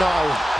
no.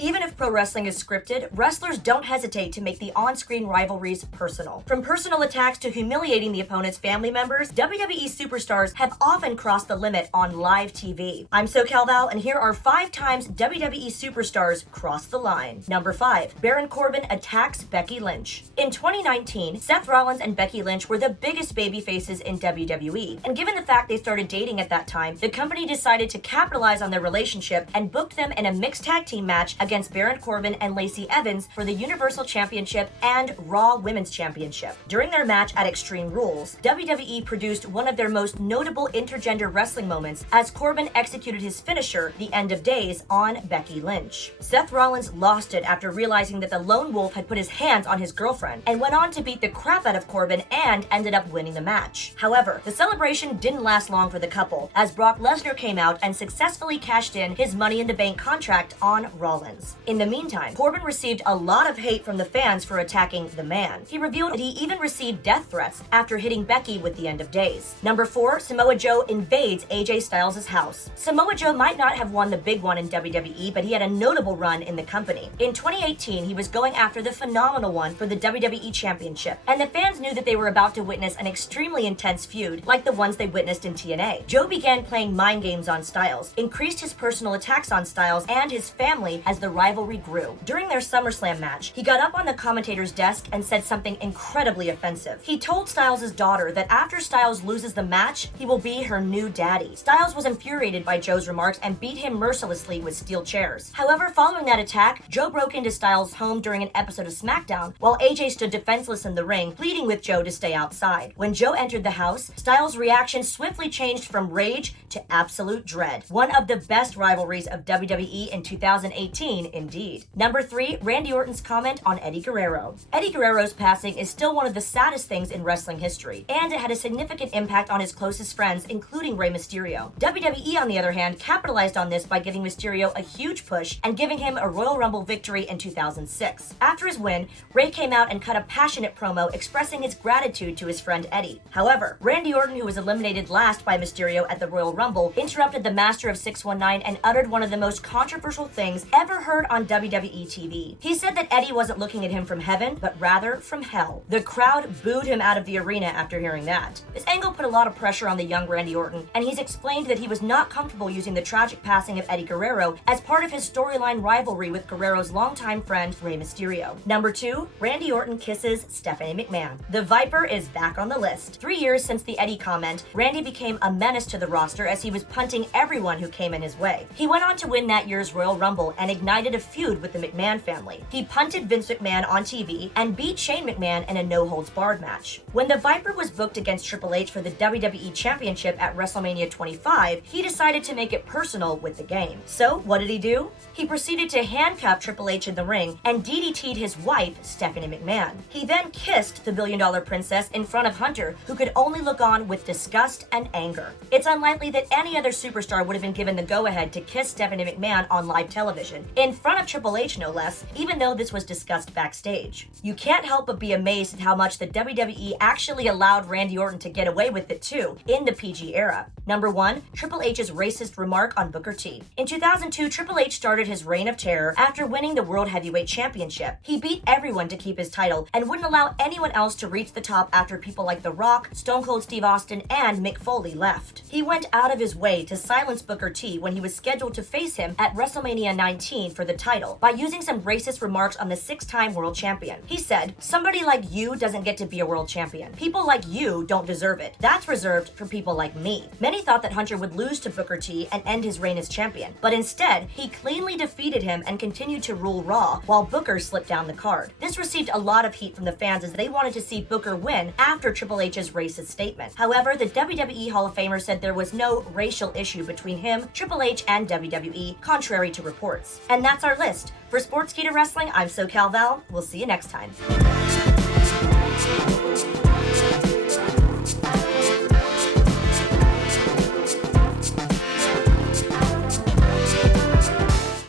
Even if pro wrestling is scripted, wrestlers don't hesitate to make the on-screen rivalries personal. From personal attacks to humiliating the opponent's family members, WWE Superstars have often crossed the limit on live TV. I'm SoCal Val, and here are 5 times WWE Superstars crossed the line. Number 5. Baron Corbin attacks Becky Lynch. In 2019, Seth Rollins and Becky Lynch were the biggest baby faces in WWE, and given the fact they started dating at that time, the company decided to capitalize on their relationship and booked them in a mixed tag team match against Baron Corbin and Lacey Evans for the Universal Championship and Raw Women's Championship. During their match at Extreme Rules, WWE produced one of their most notable intergender wrestling moments as Corbin executed his finisher, the End of Days, on Becky Lynch. Seth Rollins lost it after realizing that the Lone Wolf had put his hands on his girlfriend and went on to beat the crap out of Corbin and ended up winning the match. However, the celebration didn't last long for the couple as Brock Lesnar came out and successfully cashed in his Money in the Bank contract on Rollins. In the meantime, Corbin received a lot of hate from the fans for attacking the man. He revealed that he even received death threats after hitting Becky with the End of Days. Number 4, Samoa Joe invades AJ Styles' house. Samoa Joe might not have won the big one in WWE, but he had a notable run in the company. In 2018, he was going after the phenomenal one for the WWE Championship, and the fans knew that they were about to witness an extremely intense feud like the ones they witnessed in TNA. Joe began playing mind games on Styles, increased his personal attacks on Styles and his family as the rivalry grew. During their SummerSlam match, he got up on the commentator's desk and said something incredibly offensive. He told Styles' daughter that after Styles loses the match, he will be her new daddy. Styles was infuriated by Joe's remarks and beat him mercilessly with steel chairs. However, following that attack, Joe broke into Styles' home during an episode of SmackDown, while AJ stood defenseless in the ring, pleading with Joe to stay outside. When Joe entered the house, Styles' reaction swiftly changed from rage to absolute dread. One of the best rivalries of WWE in 2018, indeed. Number 3, Randy Orton's comment on Eddie Guerrero. Eddie Guerrero's passing is still one of the saddest things in wrestling history, and it had a significant impact on his closest friends, including Rey Mysterio. WWE, on the other hand, capitalized on this by giving Mysterio a huge push and giving him a Royal Rumble victory in 2006. After his win, Rey came out and cut a passionate promo expressing his gratitude to his friend Eddie. However, Randy Orton, who was eliminated last by Mysterio at the Royal Rumble, interrupted the Master of 619 and uttered one of the most controversial things ever heard on WWE TV. He said that Eddie wasn't looking at him from heaven, but rather from hell. The crowd booed him out of the arena after hearing that. This angle put a lot of pressure on the young Randy Orton, and he's explained that he was not comfortable using the tragic passing of Eddie Guerrero as part of his storyline rivalry with Guerrero's longtime friend Rey Mysterio. Number 2, Randy Orton kisses Stephanie McMahon. The Viper is back on the list. 3 years since the Eddie comment, Randy became a menace to the roster as he was punting everyone who came in his way. He went on to win that year's Royal Rumble and ignited a feud with the McMahon family. He punted Vince McMahon on TV and beat Shane McMahon in a no-holds-barred match. When the Viper was booked against Triple H for the WWE Championship at WrestleMania 25, he decided to make it personal with the game. So, what did he do? He proceeded to handcuff Triple H in the ring and DDT'd his wife, Stephanie McMahon. He then kissed the billion-dollar princess in front of Hunter, who could only look on with disgust and anger. It's unlikely that any other superstar would have been given the go-ahead to kiss Stephanie McMahon on live television, in front of Triple H no less, even though this was discussed backstage. You can't help but be amazed at how much the WWE actually allowed Randy Orton to get away with it too, in the PG era. Number 1, Triple H's racist remark on Booker T. In 2002, Triple H started his reign of terror after winning the World Heavyweight Championship. He beat everyone to keep his title and wouldn't allow anyone else to reach the top after people like The Rock, Stone Cold Steve Austin, and Mick Foley left. He went out of his way to silence Booker T when he was scheduled to face him at WrestleMania 19 for the title by using some racist remarks on the 6-time world champion. He said, "Somebody like you doesn't get to be a world champion. People like you don't deserve it. That's reserved for people like me." Many thought that Hunter would lose to Booker T and end his reign as champion, but instead, he cleanly defeated him and continued to rule Raw while Booker slipped down the card. This received a lot of heat from the fans as they wanted to see Booker win after Triple H's racist statement. However, the WWE Hall of Famer said there was no racial issue between him, Triple H, and WWE, contrary to reports. And that's our list. For Sportskeeda Wrestling, I'm SoCal Val. We'll see you next time.